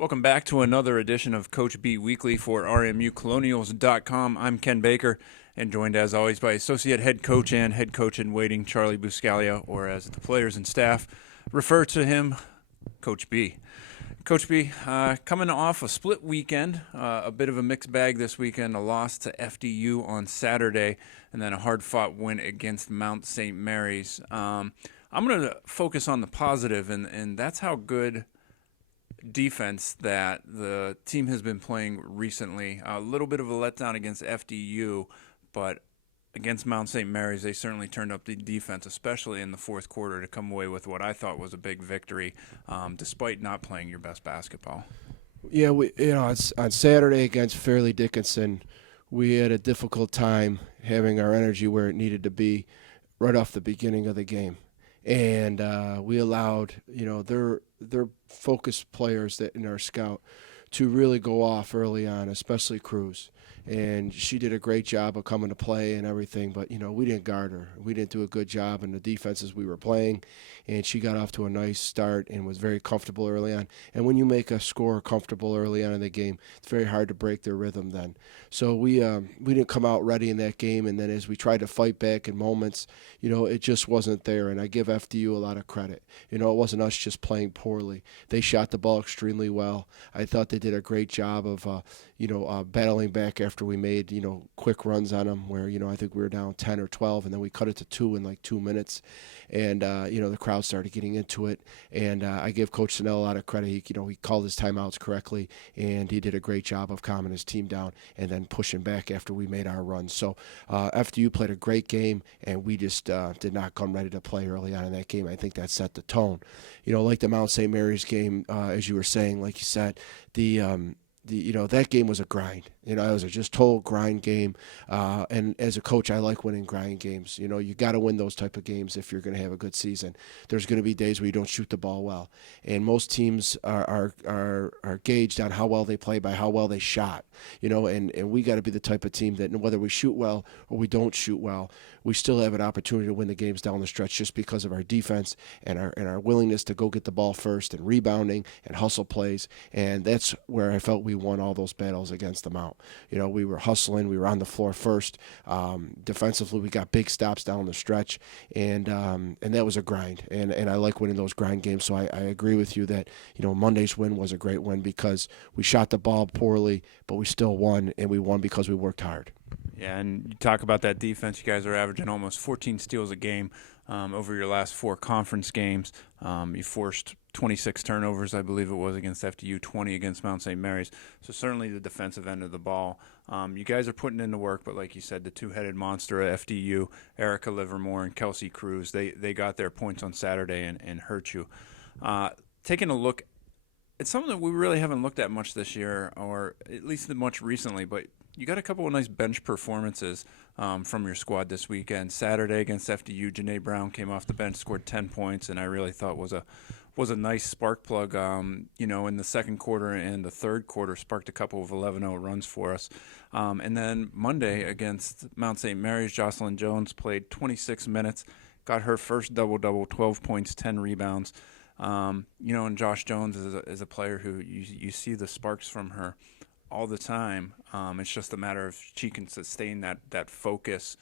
Welcome back to another edition of Coach B Weekly for RMUColonials.com. I'm Ken Baker, and joined as always by Associate Head Coach and Head Coach in Waiting, Charlie Buscalia, or as the players and staff refer to him, Coach B. Coach B, coming off a split weekend, a bit of a mixed bag this weekend, a loss to FDU on Saturday, and then a hard-fought win against Mount St. Mary's. I'm going to focus on the positive, and that's how good defense that the team has been playing recently. A little bit of a letdown against FDU, but against Mount St. Mary's, they certainly turned up the defense, especially in the fourth quarter, to come away with what I thought was a big victory, despite not playing your best basketball. Yeah, on Saturday against Fairleigh Dickinson, we had a difficult time having our energy where it needed to be right off the beginning of the game, and we allowed their focused players that in our scout to really go off early on, especially Cruz. And she did a great job of coming to play and everything, but we didn't guard her. We didn't do a good job in the defenses we were playing, and she got off to a nice start and was very comfortable early on. And when you make a score comfortable early on in the game, it's very hard to break their rhythm then. So we didn't come out ready in that game, and then as we tried to fight back in moments, it just wasn't there. And I give FDU a lot of credit. It wasn't us just playing poorly. They shot the ball extremely well. I thought they did a great job of battling back after we made quick runs on them where I think we were down 10 or 12, and then we cut it to 2 in like 2 minutes, and the crowd started getting into it. And I give Coach Snell a lot of credit. He called his timeouts correctly, and he did a great job of calming his team down and then pushing back after we made our run. So FDU played a great game, and we just did not come ready to play early on in that game. I think that set the tone. Like the Mount St. Mary's game, as you were saying, like you said, that game was a grind. It was a just total grind game. And as a coach, I like winning grind games. You got to win those type of games if you're going to have a good season. There's going to be days where you don't shoot the ball well, and most teams are gauged on how well they play by how well they shot. And we got to be the type of team that whether we shoot well or we don't shoot well, we still have an opportunity to win the games down the stretch just because of our defense and our willingness to go get the ball first and rebounding and hustle plays. And that's where I felt we won all those battles against the Mount. We were hustling. We were on the floor first. Defensively, we got big stops down the stretch, and that was a grind. And I like winning those grind games. So I agree with you that Monday's win was a great win because we shot the ball poorly, but we still won, and we won because we worked hard. Yeah, and you talk about that defense. You guys are averaging almost 14 steals a game over your last 4 conference games. You forced 26 turnovers, I believe it was, against FDU, 20 against Mount St. Mary's. So certainly the defensive end of the ball. You guys are putting in the work, but like you said, the two-headed monster at FDU, Erica Livermore and Kelsey Cruz, they got their points on Saturday and hurt you. Taking a look, it's something that we really haven't looked at much this year, or at least much recently, but you got a couple of nice bench performances from your squad this weekend. Saturday against FDU, Janae Brown came off the bench, scored 10 points, and I really thought was a nice spark plug. In the second quarter and the third quarter, sparked a couple of 11-0 runs for us. And then Monday against Mount St. Mary's, Jocelyn Jones played 26 minutes, got her first double-double, 12 points, 10 rebounds. And Josh Jones is a player who you see the sparks from her all the time. It's just a matter of she can sustain that focus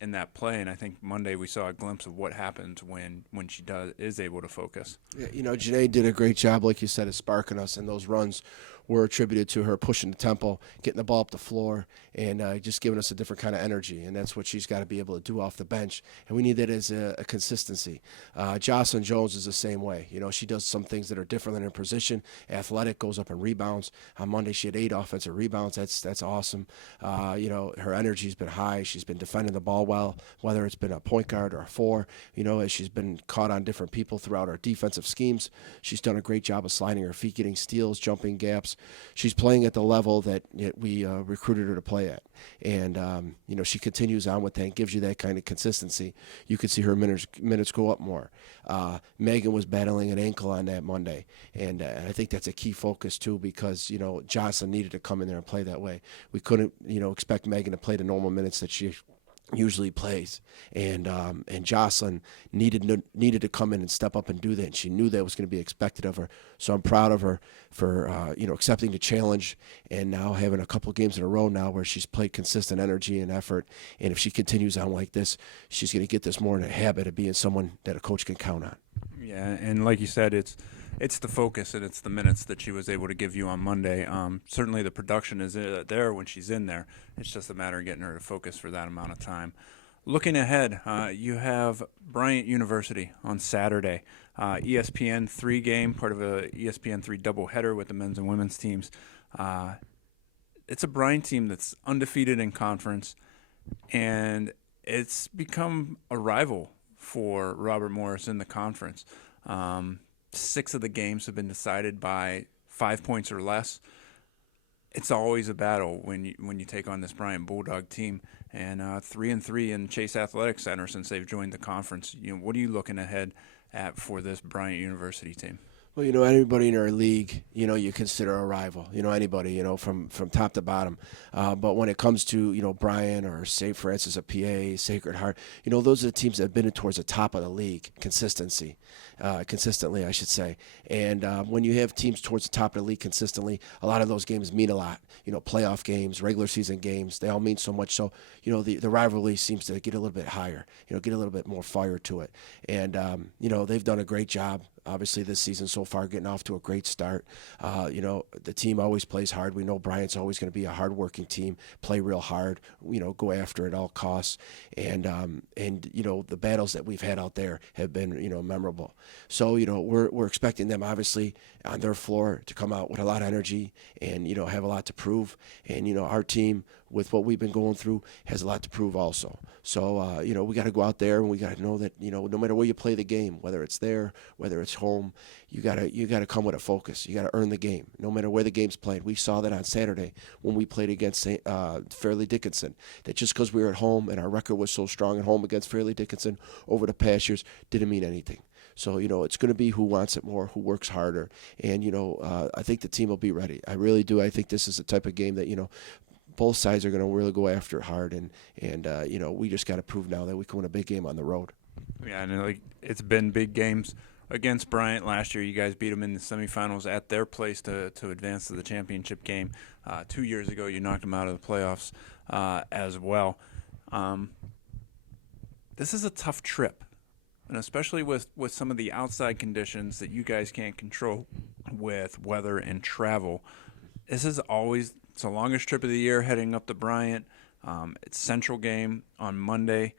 in that play. And I think Monday we saw a glimpse of what happens when she is able to focus. Yeah, Janae did a great job, like you said, of sparking us, and those runs were attributed to her pushing the tempo, getting the ball up the floor, and just giving us a different kind of energy. And that's what she's got to be able to do off the bench. And we need that as a consistency. Jocelyn Jones is the same way. She does some things that are different than her position. Athletic, goes up and rebounds. On Monday, she had 8 offensive rebounds. That's awesome. Her energy's been high. She's been defending the ball well, whether it's been a point guard or a 4. As she's been caught on different people throughout our defensive schemes. She's done a great job of sliding her feet, getting steals, jumping gaps. She's playing at the level that we recruited her to play at. And, she continues on with that and gives you that kind of consistency. You could see her minutes go up more. Megan was battling an ankle on that Monday. And I think that's a key focus, too, because, Jocelyn needed to come in there and play that way. We couldn't, expect Megan to play the normal minutes that she usually plays, and Jocelyn needed to come in and step up and do that, and she knew that was going to be expected of her. So I'm proud of her for accepting the challenge, and now having a couple of games in a row now where she's played consistent energy and effort. And if she continues on like this, she's going to get this more in a habit of being someone that a coach can count on. Yeah, and like you said, it's the focus and it's the minutes that she was able to give you on Monday. Certainly the production is there when she's in there. It's just a matter of getting her to focus for that amount of time. Looking ahead, you have Bryant University on Saturday. ESPN 3 game, part of a ESPN 3 doubleheader with the men's and women's teams. It's a Bryant team that's undefeated in conference, and it's become a rival for Robert Morris in the conference. 6 of the games have been decided by 5 points or less. It's always a battle when you take on this Bryant Bulldog team, and 3-3 in Chase Athletic Center since they've joined the conference. What are you looking ahead at for this Bryant University team? Well, anybody in our league, you consider a rival. Anybody, from top to bottom. But when it comes to, Bryan or St. Francis of PA, Sacred Heart, those are the teams that have been towards the top of the league consistently, I should say. And when you have teams towards the top of the league consistently, a lot of those games mean a lot. Playoff games, regular season games, they all mean so much. So, the rivalry seems to get a little bit higher, get a little bit more fire to it. And, they've done a great job, obviously, this season so far, getting off to a great start. The team always plays hard. We know Bryant's always going to be a hard-working team, play real hard, go after it at all costs. And the battles that we've had out there have been, memorable. So, we're expecting them, obviously, on their floor to come out with a lot of energy and, have a lot to prove. And, our team, with what we've been going through, has a lot to prove also. So, we got to go out there and we got to know that, no matter where you play the game, whether it's there, whether it's home, you got to come with a focus. You got to earn the game, no matter where the game's played. We saw that on Saturday when we played against Fairleigh Dickinson, that just because we were at home and our record was so strong at home against Fairleigh Dickinson over the past years didn't mean anything. So, it's going to be who wants it more, who works harder. And, I think the team will be ready. I really do. I think this is the type of game that, both sides are going to really go after it hard. And we just got to prove now that we can win a big game on the road. Yeah, and it's been big games against Bryant last year. You guys beat them in the semifinals at their place to advance to the championship game. 2 years ago, you knocked them out of the playoffs as well. This is a tough trip, and especially with some of the outside conditions that you guys can't control with weather and travel. This is always it's the longest trip of the year heading up to Bryant. It's Central game on Monday.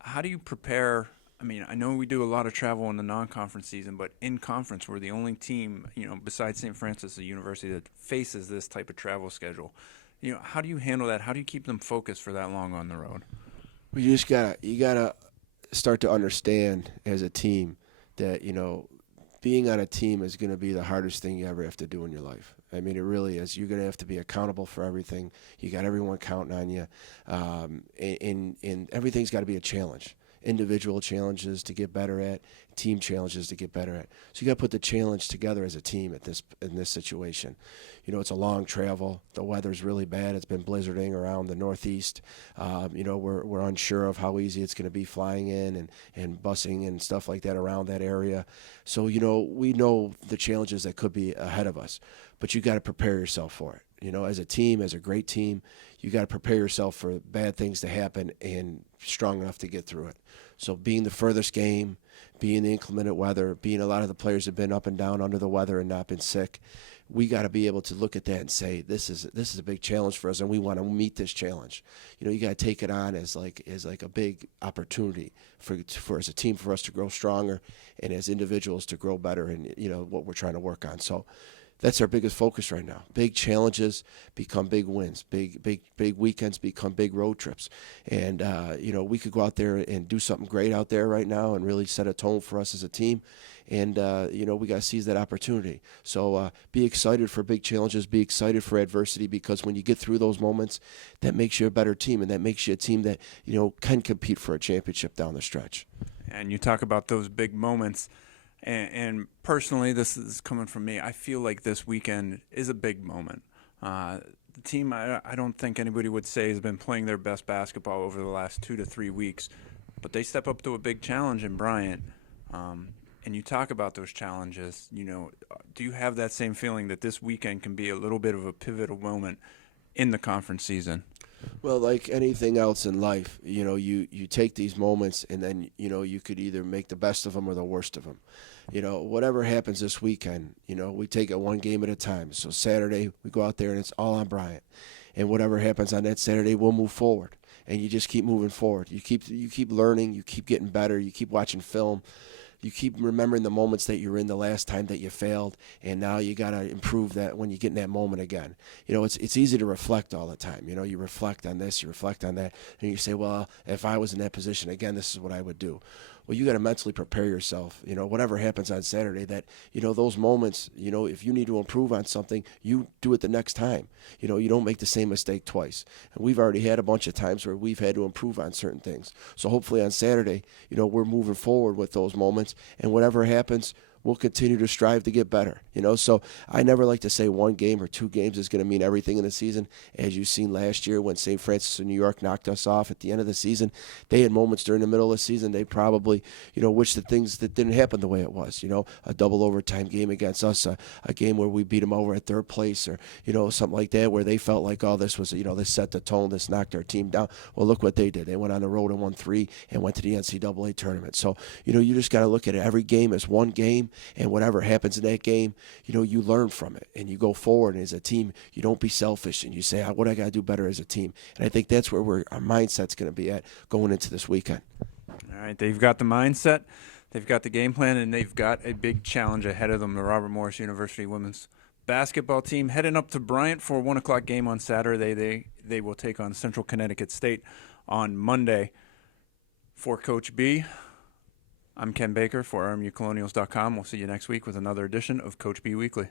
How do you prepare? I mean, I know we do a lot of travel in the non-conference season, but in conference, we're the only team, besides St. Francis, the university, that faces this type of travel schedule. How do you handle that? How do you keep them focused for that long on the road? Well, you gotta start to understand as a team that being on a team is going to be the hardest thing you ever have to do in your life. I mean, it really is. You're going to have to be accountable for everything. You got everyone counting on you, and everything's got to be a challenge. Individual challenges to get better at, team challenges to get better at. So you got to put the challenge together as a team in this situation. It's a long travel. The weather's really bad. It's been blizzarding around the Northeast. We're unsure of how easy it's going to be flying in and busing and stuff like that around that area. So we know the challenges that could be ahead of us, but you got to prepare yourself for it. As a team, as a great team, you got to prepare yourself for bad things to happen and strong enough to get through it. So being the furthest game, being the inclement weather, being a lot of the players have been up and down under the weather and not been sick, we got to be able to look at that and say this is a big challenge for us, and we want to meet this challenge. You got to take it on as like a big opportunity for as a team for us to grow stronger and as individuals to grow better and what we're trying to work on. So that's our biggest focus right now. Big challenges become big wins. Big weekends become big road trips. And, we could go out there and do something great out there right now and really set a tone for us as a team. And, we got to seize that opportunity. So be excited for big challenges. Be excited for adversity, because when you get through those moments, that makes you a better team, and that makes you a team that, can compete for a championship down the stretch. And you talk about those big moments. And personally, this is coming from me. I feel like this weekend is a big moment. the team I don't think anybody would say has been playing their best basketball over the last 2 to 3 weeks, but they step up to a big challenge in Bryant. And you talk about those challenges. Do you have that same feeling that this weekend can be a little bit of a pivotal moment in the conference season? Well, like anything else in life, you take these moments and then, you could either make the best of them or the worst of them. Whatever happens this weekend, we take it one game at a time. So Saturday, we go out there and it's all on Bryant. And whatever happens on that Saturday, we'll move forward. And you just keep moving forward. You keep learning, you keep getting better, you keep watching film. You keep remembering the moments that you were in the last time that you failed, and now you got to improve that when you get in that moment again. It's easy to reflect all the time. You reflect on this, you reflect on that, and you say, well, if I was in that position again, this is what I would do. Well, you got to mentally prepare yourself, whatever happens on Saturday, that, those moments, if you need to improve on something, you do it the next time. You don't make the same mistake twice. And we've already had a bunch of times where we've had to improve on certain things. So hopefully on Saturday, we're moving forward with those moments, and whatever happens, we'll continue to strive to get better. So I never like to say one game or two games is going to mean everything in the season. As you've seen last year when St. Francis of New York knocked us off at the end of the season, they had moments during the middle of the season they probably, wish the things that didn't happen the way it was. A double overtime game against us, a game where we beat them over at third place, or, something like that where they felt like, oh, this was, this set the tone, this knocked our team down. Well, look what they did. They went on the road and won 3 and went to the NCAA tournament. So, you just got to look at it. Every game as one game. And whatever happens in that game, you learn from it and you go forward. And as a team, you don't be selfish and you say, what I got to do better as a team. And I think that's where our mindset's going to be at going into this weekend. All right, they've got the mindset, they've got the game plan, and they've got a big challenge ahead of them. The Robert Morris University women's basketball team heading up to Bryant for a 1 o'clock game on Saturday. They will take on Central Connecticut State on Monday. For Coach B, I'm Ken Baker for RMUColonials.com. We'll see you next week with another edition of Coach B Weekly.